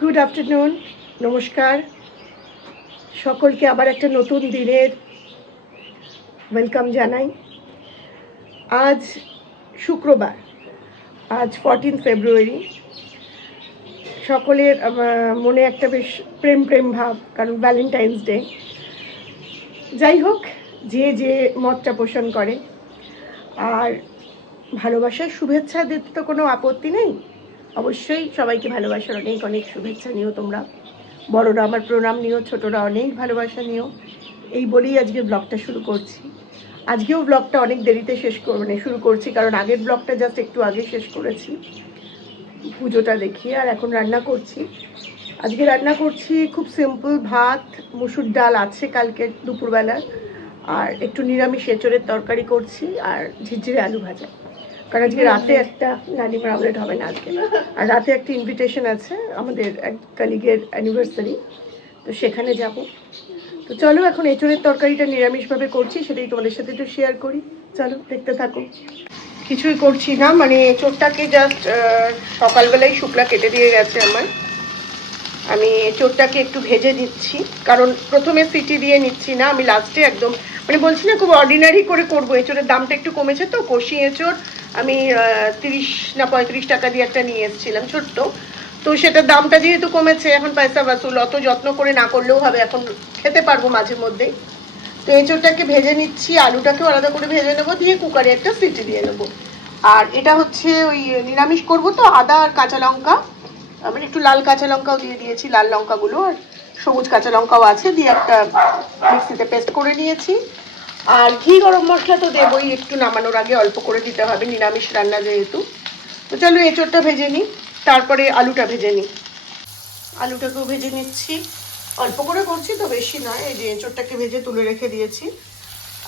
Good afternoon, নমস্কার সকলকে। আবার একটা নতুন দিনের ওয়েলকাম জানাই। আজ শুক্রবার, আজ 14 ফেব্রুয়ারি। সকলের মনে একটা বেশ প্রেম প্রেম ভাব, কারণ ভ্যালেন্টাইন্স ডে। যাই হোক, যে যে মতটা পোষণ করে, আর ভালোবাসার শুভেচ্ছা দিতে তো কোনো আপত্তি নেই। অবশ্যই সবাইকে ভালোবাসার অনেক অনেক শুভেচ্ছা নিও তোমরা। বড়রা আমার প্রণাম নিও, ছোটরা অনেক ভালোবাসা নিও। এই বলেই আজকে ব্লগটা শুরু করছি। আজকেও ব্লগটা অনেক দেরিতে শুরু করছি, কারণ আগের ব্লগটা জাস্ট একটু আগে শেষ করেছি পুজোটা দেখিয়ে। আর এখন রান্না করছি। আজকে রান্না করছি খুব সিম্পল, ভাত, মুসুর ডাল আছে কালকে দুপুরবেলা, আর একটু নিরামিষ এঁচড়ের তরকারি করছি, আর ঝিরঝিরে আলু ভাজা। কারণ আজকে রাতে একটা ডিমের অমলেট হবে না আজকে, আর রাতে একটা ইনভিটেশন আছে আমাদের এক কলিগের অ্যানিভার্সারি, তো সেখানে যাব। তো চলো, এখন এঁচড়ের তরকারিটা নিরামিষভাবে করছি, সেটাই তোমাদের সাথে একটু শেয়ার করি। চলো দেখতে থাকো। কিছুই করছি না, মানে এঁচড়টাকে জাস্ট সকালবেলায় শুকলা কেটে দিয়ে গেছে আমার। আমি এঁচড়টাকে একটু ভেজে দিচ্ছি, কারণ প্রথমে সিটি দিয়ে নিচ্ছি না, আমি লাস্টে একদম, মানে বলছি না খুব অর্ডিনারি করে করবো। এঁচড়ের দামটা একটু কমেছে, তো কষি এঁচড় আমি 30 না 35 টাকা দিয়ে একটা নিয়ে এসেছিলাম ছোট্ট। তো সেটার দামটা যেহেতু কমেছে, এখন পয়সা বাসুল, অত যত্ন করে না করলেও হবে, এখন খেতে পারবো মাঝে মধ্যেই। তো এঁচড়টাকে ভেজে নিচ্ছি, আলুটাকেও আলাদা করে ভেজে নেবো, দিয়ে কুকারে একটা সিটি দিয়ে নেবো। আর এটা হচ্ছে ওই নিরামিষ করবো, তো আদা আর কাঁচা লঙ্কা, মানে একটু লাল কাঁচা লঙ্কাও দিয়ে দিয়েছি, লাল লঙ্কাগুলো, আর সবুজ কাঁচা লঙ্কাও আছে, দিয়ে একটা মিক্সিতে পেস্ট করে নিয়েছি। আর ঘি গরম মশলা তো দেবই, একটু নামানোর আগে অল্প করে দিতে হবে, নিরামিষ রান্না যেহেতু। তো চলো এঁচড়টা ভেজে নিই, তারপরে আলুটা ভেজে নিই। আলুটাকেও ভেজে নিচ্ছি, অল্প করে করছি তো, বেশি নয়। এই যে এঁচড়টাকে ভেজে তুলে রেখে দিয়েছি,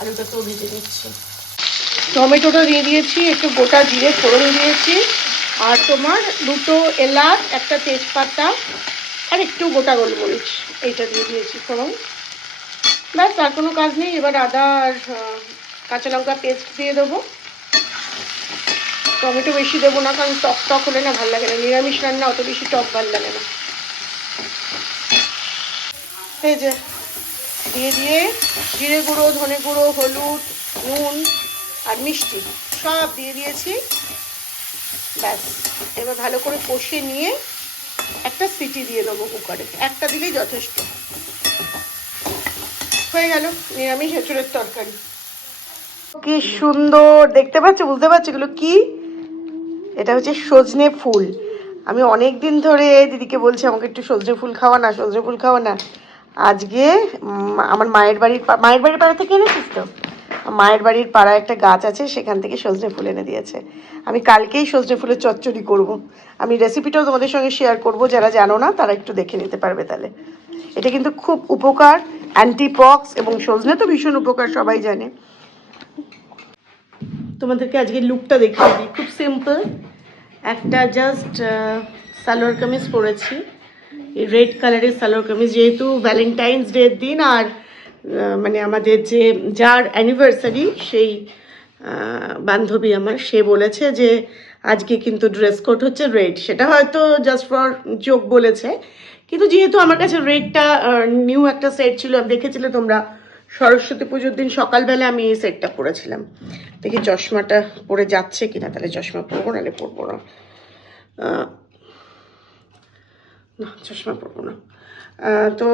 আলুটাকেও ভেজে নিচ্ছি। টমেটোটা দিয়ে দিয়েছি, একটু গোটা জিরে ফোড়ন দিয়েছি, আর তোমার দুটো এলাচ, একটা তেজপাতা, আর একটু গোটা গোলমরিচ, এইটা দিয়ে দিয়েছি ফোড়ন। ব্যাস, আর কোনো কাজ নেই। এবার আদা আর কাঁচা লঙ্কা পেস্ট দিয়ে দেবো। টমেটো বেশি দেবো না, কারণ টক টক হলে না ভালো লাগে না, নিরামিষ রান্না অত বেশি টক ভালো লাগে না। এই যে দিয়ে দিয়ে জিরে গুঁড়ো, ধনে গুঁড়ো, হলুদ, নুন আর মিষ্টি সব দিয়ে দিয়েছি। ব্যাস, এবার ভালো করে কষিয়ে নিয়ে একটা সিটি দিয়ে দেবো কুকারে, একটা দিলেই যথেষ্ট। হয়ে গেল নিরামিষ এঁচড়ের তরকারি। কি সুন্দর দেখতে পাচ্ছ, বুঝতে পারছো এগুলো কি? এটা হচ্ছে সজনে ফুল। আমি অনেক দিন ধরে দিদিকে বলছি আমাকে একটু সজনে ফুল খাওয়া না, সজনে ফুল খাওয়া না। আজকে আমার মায়ের বাড়ির পাড়া থেকে এনেছিস তো, মায়ের বাড়ির পাড়ায় একটা গাছ আছে, সেখান থেকে সজনে ফুল এনে দিয়েছে। আমি কালকেই সজনে ফুলের চচ্চড়ি করব। আমি রেসিপিটাও তোমাদের সঙ্গে শেয়ার করব, যারা জানো না তারা একটু দেখে নিতে পারবে তাহলে। এটা কিন্তু খুব উপকার, অ্যান্টিপক্স, এবং সজনে তো ভীষণ উপকার, সবাই জানে। তোমাদেরকে আজকে লুকটা দেখিয়ে দিই, খুব সিম্পল। একটা জাস্ট সালোয়ার কামিজ পরেছি, রেড কালারের সালোয়ার কামিজ, যেহেতু ভ্যালেন্টাইন্স ডের দিন, আর মানে আমাদের যে যার অ্যানিভার্সারি, সেই বান্ধবী আমার, সে বলেছে যে আজকে কিন্তু ড্রেস কোড হচ্ছে রেড। সেটা হয়তো জাস্ট ফর জোক বলেছে, কিন্তু যেহেতু আমার কাছে রেডটা নিউ একটা সেট ছিল, দেখেছিলে তোমরা সরস্বতী পুজোর দিন সকালবেলা আমি এই সেটটা পরেছিলাম। দেখি চশমাটা পরে যাচ্ছে কিনা, তাহলে চশমা পরবো, নাহলে পরবো না। না, চশমা পরবো না। তো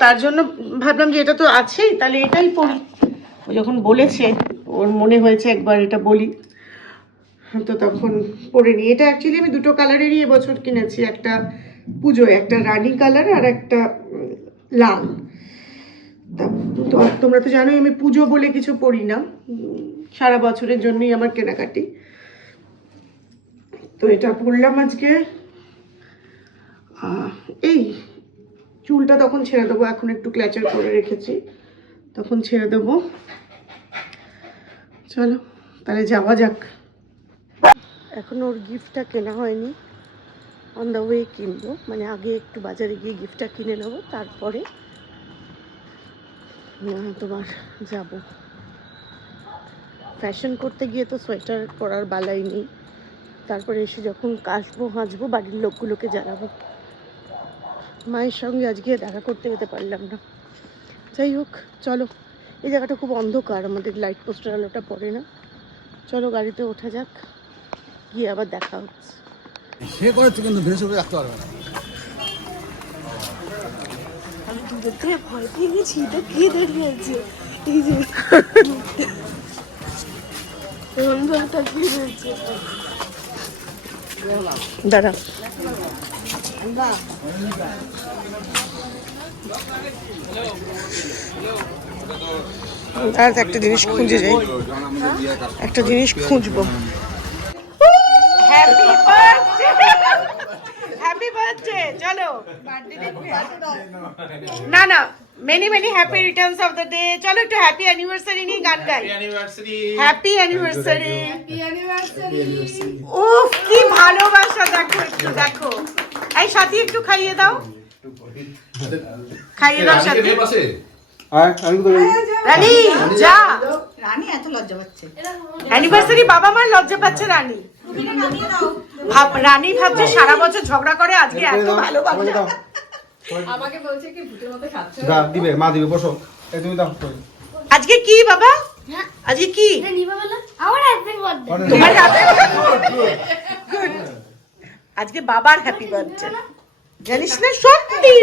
তার জন্য ভাবলাম যে এটা তো আছেই, তাহলে এটাই পরি। ও যখন বলেছে, ওর মনে হয়েছে একবার এটা বলি, তো তখন পরে নিই। এটা অ্যাকচুয়ালি আমি দুটো কালারেরই এবছর কিনেছি, একটা পুজোয়, একটা রানি কালার আর একটা লাল। তা তোমরা তো জানোই আমি পুজো বলে কিছু পরি না, সারা বছরের জন্যই আমার কেনাকাটি। তো এটা পরলাম আজকে। এই চুলটা তখন ছেড়ে দেবো, এখন একটু ক্ল্যাচার করে রেখেছি, তখন ছেড়ে দেবো। চলো তাহলে যাওয়া যাক। এখন ওর গিফটটা কেনা হয়নি, অন দ্য ওয়ে কিনবো, মানে আগে একটু বাজারে গিয়ে গিফটটা কিনে নেবো, তারপরে তোমার যাব। ফ্যাশন করতে গিয়ে তো সোয়েটার পরার বালাই নেই, তারপরে এসে যখন কাশবো হাঁচবো, বাড়ির লোকগুলোকে জানাবো। মায়ের সঙ্গে আজকে দেখা করতে যেতে পারলাম না। যাই হোক, চলো। এই জায়গাটা খুব অন্ধকার, আমাদের লাইট পোস্টার আলোটা পড়ে না। চলো গাড়িতে ওঠা যাক, গিয়ে আবার দেখা হচ্ছে। সে করেছে কিন্তু ভেসে রাখতে পারবে না। আমি দূরের থেকে ভয় পেয়ে গেছি, এটা কে দাঁড়িয়ে আছে? এই যে দাঁড়া, আর একটা জিনিস খুঁজে যাই, একটা জিনিস খুঁজবো। Happy birthday, happy birthday. চলো না না, many many happy Returns of the day. চলো একটু হ্যাপি অ্যানিভার্সারি নিয়ে গান গাই। Happy anniversary. উফ কি ভালোবাসা, দেখো একটু দেখো। এই সাথী একটু খাইয়ে দাও, খাইয়ে দাও সাথী। রানী যা, রানী এত লজ্জা পাচ্ছে। অ্যানিভার্সারি বাবা মার লজ্জা পাচ্ছে রানী। রানী ভাবছে সারা বছর ঝগড়া করে, আজকে এত ভালোবাসা। আমাকে বলছে কি ভূতের মতো খাচ্ছে। দিবে মা দিবে, বসো। এই তুমি দাও। আজকে কি বাবা, আজকে কি আমার হ্যাপি বার্থডে। তোমার হাতে? Good. আজকে বাবার হ্যাপি বার্থডে, জানিস না? সত্যি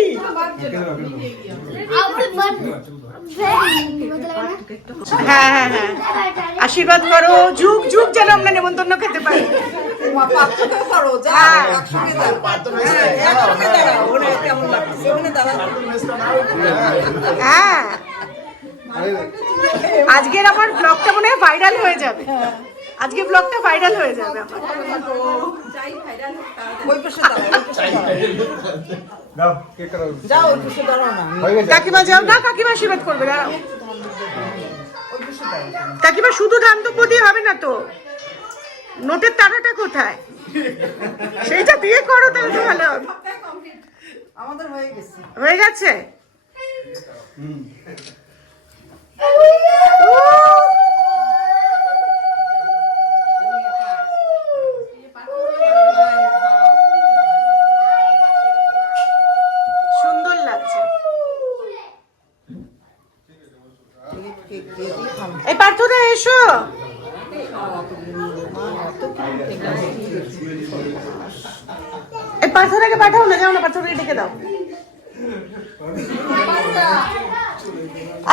হ্যাঁ হ্যাঁ হ্যাঁ, আশীর্বাদ করো, যুগ যুগ যেন আমরা নেমন্তন্ন খেতে পারি। হ্যাঁ, আজকের আমার ব্লগটা মনে হয় ভাইরাল হয়ে যাবে। আজকে ব্লগটা ভাইরাল হয়ে যাবে আমার। কাকিমা যাও না, কাকিমা আশীর্বাদ করবে। দাঁড়াও কাকিমা, শুধু ধান্তব্য দিয়ে হবে না তো, নোটের তারাটা কোথায় সেইটা দিয়ে করো, তাহলে তো ভালো হবে। আমাদের হয়ে গেছে। সুন্দর লাগছে। এই পার্থদা এসো। এই পার্থদাকে পাঠাও না, যাও না, পার্থদাকে ডেকে দাও।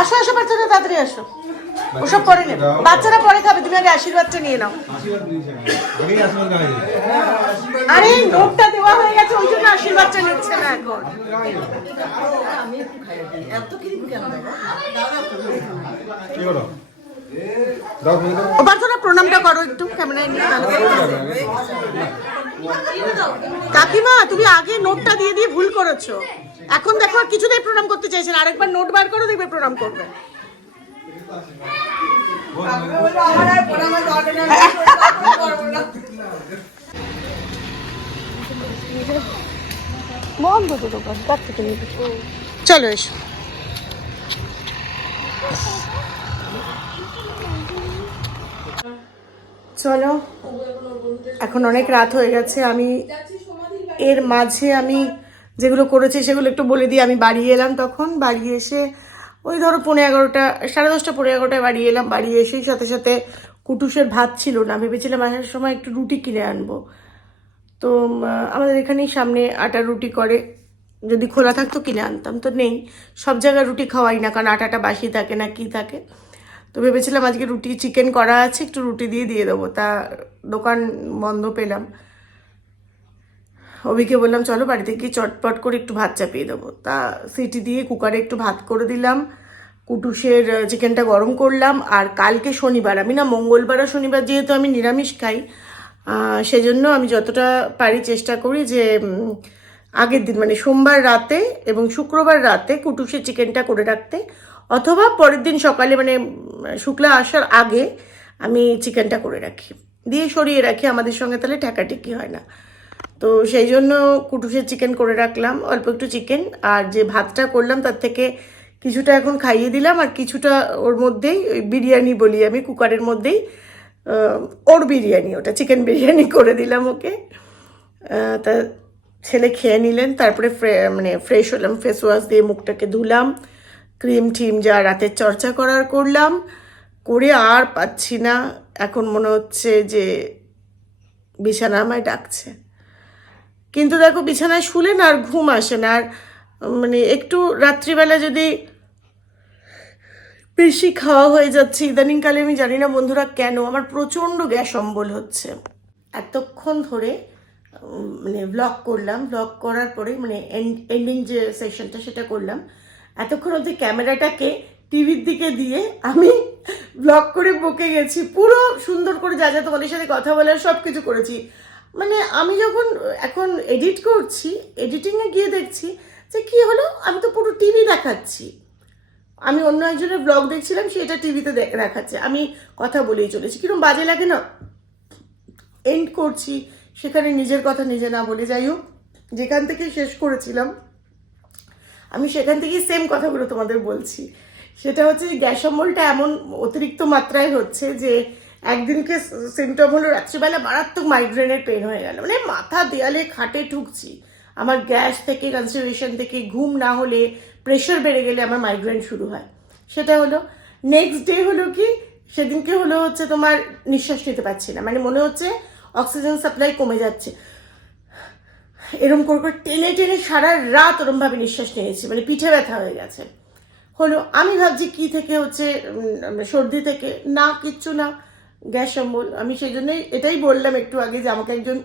আসো আসো পার্থদা, তাড়াতাড়ি আসো। ওসব পরে নেবে, বাচ্চারা পরে খাবে, তুমি আগে আশীর্বাদটা নিয়ে নাও। আরে নোটটা দেওয়া হয়ে গেছে, ওই জন্য আশীর্বাদটা নিচ্ছে না এখন। প্রণামটা করো একটু ক্যামেরায় নিয়ে। কাকিমা, তুমি আগে নোটটা দিয়ে দিয়ে ভুল করেছো, এখন দেখো আর কিছুতেই প্রণাম করতে চাইছেন। আরেকবার নোট বার করো, দেখবে প্রণাম করবে। চলো এসো। চলো, এখন অনেক রাত হয়ে গেছে। আমি এর মাঝে আমি যেগুলো করেছি সেগুলো একটু বলে দিই। আমি বাড়ি এলাম, তখন বাড়ি এসে ওই ধরো 11:30, 10:30, 11:30 বাড়ি এলাম। বাড়ি এসেই সাথে সাথে কুটুসের ভাত ছিল না, ভেবেছিলাম আসার সময় একটু রুটি কিনে আনবো। তো আমাদের এখানেই সামনে আটার রুটি করে, যদি খোলা থাকতো কিনে আনতাম, তো নেই। সব জায়গায় রুটি খাওয়াই না, কারণ আটাটা বাসি থাকে না কি থাকে। তো ভেবেছিলাম আজকে রুটি চিকেন করা আছে, একটু রুটি দিয়ে দেবো। তা দোকান বন্ধ পেলাম। অভিকে বললাম চলো বাড়িতে গিয়ে চটপট করে একটু ভাত চাপিয়ে দেবো। তা সিটি দিয়ে কুকারে একটু ভাত করে দিলাম, কুটুসের চিকেনটা গরম করলাম। আর কালকে শনিবার, আমি না মঙ্গলবার আর শনিবার যেহেতু আমি নিরামিষ খাই, সেজন্য আমি যতটা পারি চেষ্টা করি যে আগের দিন মানে সোমবার রাতে এবং শুক্রবার রাতে কুটুসের চিকেনটা করে রাখতে, অথবা পরের দিন সকালে মানে শুক্লা আসার আগে আমি চিকেনটা করে রাখি, দিয়ে সরিয়ে রাখি। আমাদের সঙ্গে তাহলে ঠেকাঠেকি হয় না। তো সেই জন্য কুটুসের চিকেন করে রাখলাম, অল্প একটু চিকেন। আর যে ভাতটা করলাম তার থেকে কিছুটা এখন খাইয়ে দিলাম, আর কিছুটা ওর মধ্যেই ওই বিরিয়ানি বলি আমি, কুকারের মধ্যেই ওর বিরিয়ানি, ওটা চিকেন বিরিয়ানি করে দিলাম ওকে। তা ছেলে খেয়ে নিলেন, তারপরে মানে ফ্রেশ হলাম, ফেস ওয়াশ দিয়ে মুখটাকে ধুলাম, ক্রিম টিম যা রাতের চর্চা করার করলাম, করে আর পাচ্ছি না। এখন মনে হচ্ছে যে বিছানা আমায় ডাকছে, কিন্তু দেখো বিছানায় শুলে না আর ঘুম আসে না। আর মানে একটু রাত্রিবেলা যদি বেশি খাওয়া হয়ে যাচ্ছে ইদানিংকালে, আমি জানি না বন্ধুরা কেন, আমার প্রচণ্ড গ্যাস অম্বল হচ্ছে। এতক্ষণ ধরে মানে ব্লগ করলাম, ব্লগ করার পরে মানে এন্ডিং যে সেশনটা সেটা করলাম, এতক্ষণ অবধি ক্যামেরাটাকে টিভির দিকে দিয়ে আমি ব্লগ করে বকে গেছি, পুরো সুন্দর করে যা যা তোমাদের সাথে কথা বলার সব কিছু করেছি। মানে আমি যখন এখন এডিট করছি, এডিটিংয়ে গিয়ে দেখছি যে কী হলো, আমি তো পুরো টিভি দেখাচ্ছি। আমি অন্য একজনের ব্লগ দেখছিলাম, সেটা টিভিতে দেখাচ্ছে, আমি কথা বলেই চলেছি। কিরকম বাজে লাগে না, এন্ড করছি সেখানে নিজের কথা নিজে না বলে। যাই হোক, যেখান থেকে শেষ করেছিলাম আমি সেখান থেকেই সেম কথাগুলো তোমাদের বলছি। সেটা হচ্ছে গ্যাস অম্বলটা এমন অতিরিক্ত মাত্রায় হচ্ছে যে একদিনকে সিমটম হলো রাত্রিবেলা মারাত্মক মাইগ্রেনের পেন হয়ে গেল, মানে মাথা দেয়ালে খাটে ঠুকছি। আমার গ্যাস থেকে, কনস্টিপেশন থেকে, ঘুম না হলে, প্রেশার বেড়ে গেলে আমার মাইগ্রেন শুরু হয়। সেটা হলো নেক্সট ডে হলো কি, সেদিনকে হলো হচ্ছে তোমার নিঃশ্বাস নিতে পারছি না, মানে মনে হচ্ছে অক্সিজেন সাপ্লাই কমে যাচ্ছে। এরম করে করে টেনে টেনে সারা রাত ওরমভাবে নিঃশ্বাস নিয়েছি, মানে পিঠে ব্যথা হয়ে গেছে। হলো আমি ভাবছি কি থেকে হচ্ছে, সর্দি থেকে, না কিচ্ছু না, গ্যাস অম্বল। আমি সেই জন্যই এটাই বললাম একটু আগে যে আমাকে একজন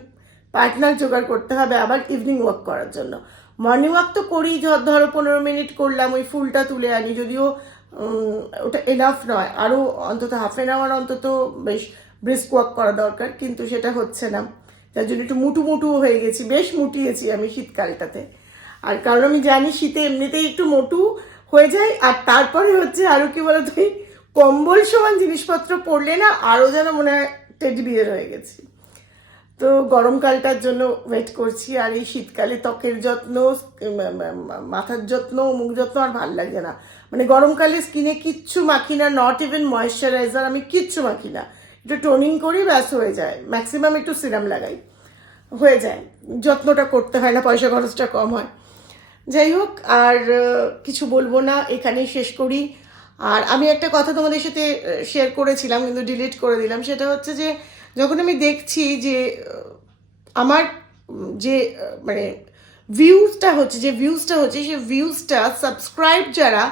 পার্টনার জোগাড় করতে হবে আবার ইভিনিং ওয়াক করার জন্য। মর্নিং ওয়াক তো করি, ধরো 15 মিনিট করলাম, ওই ফুলটা তুলে আনি, যদিও ওটা এনাফ নয়, আরও অন্তত হাফ অ্যান আওয়ার অন্তত বেশ ব্রিস্ক ওয়াক করা দরকার, কিন্তু সেটা হচ্ছে না। তার জন্য একটু মুটু মুটু হয়ে গেছি, বেশ মুটিয়েছি আমি শীতকালটাতে। আর কারণ আমি জানি শীতে এমনিতেই একটু মোটু হয়ে যায়, আর তারপরে হচ্ছে আরও কি বলতো, কম্বল সমান জিনিসপত্র পরলে না আরও যেন মনে হয় টেডি বিয়ার হয়ে গেছি। তো গরমকালটার জন্য ওয়েট করছি। আর এই শীতকালে ত্বকের যত্ন, মাথার যত্ন, মুখ যত্ন আর ভাল লাগে না। মানে গরমকালে স্কিনে কিচ্ছু মাখি না, নট ইভেন ময়েশ্চারাইজার, আমি কিচ্ছু মাখি না, একটু টোনিং করি ব্যাস হয়ে যায়, ম্যাক্সিমাম একটু সিরাম লাগাই, হয়ে যায়। যত্নটা করতে হয় না, পয়সা খরচটা কম হয়। যাই হোক, আর কিছু বলবো না, এখানেই শেষ করি। আর আমি একটা কথা তোমাদের সাথে শেয়ার করেছিলাম, কিন্তু ডিলিট করে দিলাম। সেটা হচ্ছে যে যখন আমি দেখছি যে আমার যে মানে ভিউজটা হচ্ছে সেই ভিউজটা সাবস্ক্রাইব যারা,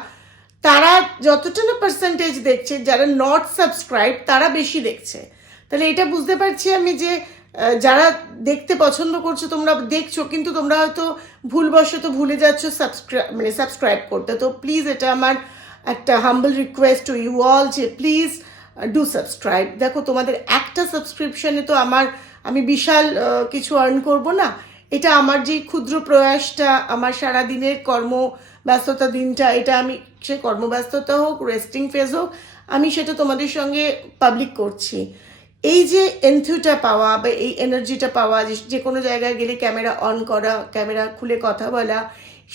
তারা যতটা না পার্সেন্টেজ দেখছে, যারা নট সাবস্ক্রাইব তারা বেশি দেখছে। তাহলে এটা বুঝতে পারছি আমি যে যারা দেখতে পছন্দ করছো, তোমরা দেখছো, কিন্তু তোমরা হয়তো ভুলবশত ভুলে যাচ্ছ সাবস্ক্রাইব করতে। তো প্লিজ, এটা আমার একটা humble request to you all যে প্লিজ ডু সাবস্ক্রাইব। দেখো, তোমাদের একটা সাবস্ক্রিপশনে তো আমি বিশাল কিছু আর্ন করব না। এটা আমার যে ক্ষুদ্র প্রয়াসটা, আমার সারাদিনের কর্মব্যস্ততা দিনটা, এটা আমি সে কর্মব্যস্ততা হোক, রেস্টিং ফেজ হোক, আমি সেটা তোমাদের সঙ্গে পাবলিক করছি। এই যে এনথুটা পাওয়া বা এই এনার্জিটা পাওয়া, যে কোনো জায়গায় গেলে ক্যামেরা অন করা, ক্যামেরা খুলে কথা বলা,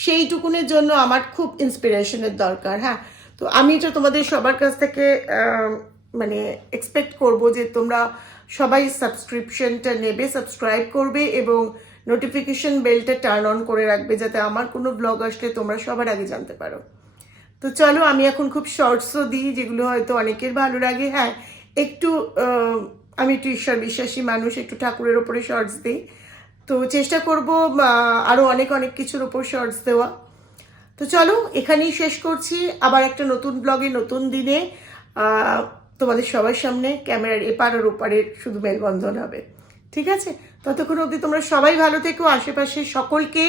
সেইটুকুনের জন্য আমার খুব ইন্সপিরেশনের দরকার। হ্যাঁ, তো আমি এটা তোমাদের সবার কাছ থেকে মানে এক্সপেক্ট করব যে তোমরা সবাই সাবস্ক্রিপশনটা নেবে, সাবস্ক্রাইব করবে এবং নোটিফিকেশন বেলটা টার্ন অন করে রাখবে, যাতে আমার কোনো ব্লগ আসলে তোমরা সবার আগে জানতে পারো। তো চলো, আমি এখন খুব শর্টসও দিই, যেগুলো হয়তো অনেকের ভালো লাগে। হ্যাঁ, একটু আমি একটু ঈশ্বর বিশ্বাসী মানুষ, একটু ঠাকুরের ওপরে শর্টস দিই। তো চেষ্টা করব আরও অনেক অনেক কিছুর ওপর শর্টস দেওয়া। তো চলো, এখানেই শেষ করছি। আবার একটা নতুন ব্লগে, নতুন দিনে তোমাদের সবার সামনে ক্যামেরার এপার আর ওপারের শুধু মেলবন্ধন হবে। ঠিক আছে? ততক্ষণ অবধি তোমরা সবাই ভালো থেকো। আশেপাশে সকলকে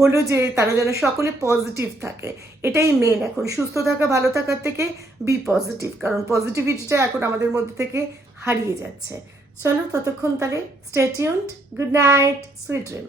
বলো যে তারা যেন সকলে পজিটিভ থাকে। এটাই মেন এখন, সুস্থ থাকা, ভালো থাকার থেকে বি পজিটিভ, কারণ পজিটিভিটিটা এখন আমাদের মধ্যে থেকে হারিয়ে যাচ্ছে। চলো, ততক্ষণ তাহলে stay tuned. Good night, sweet dream.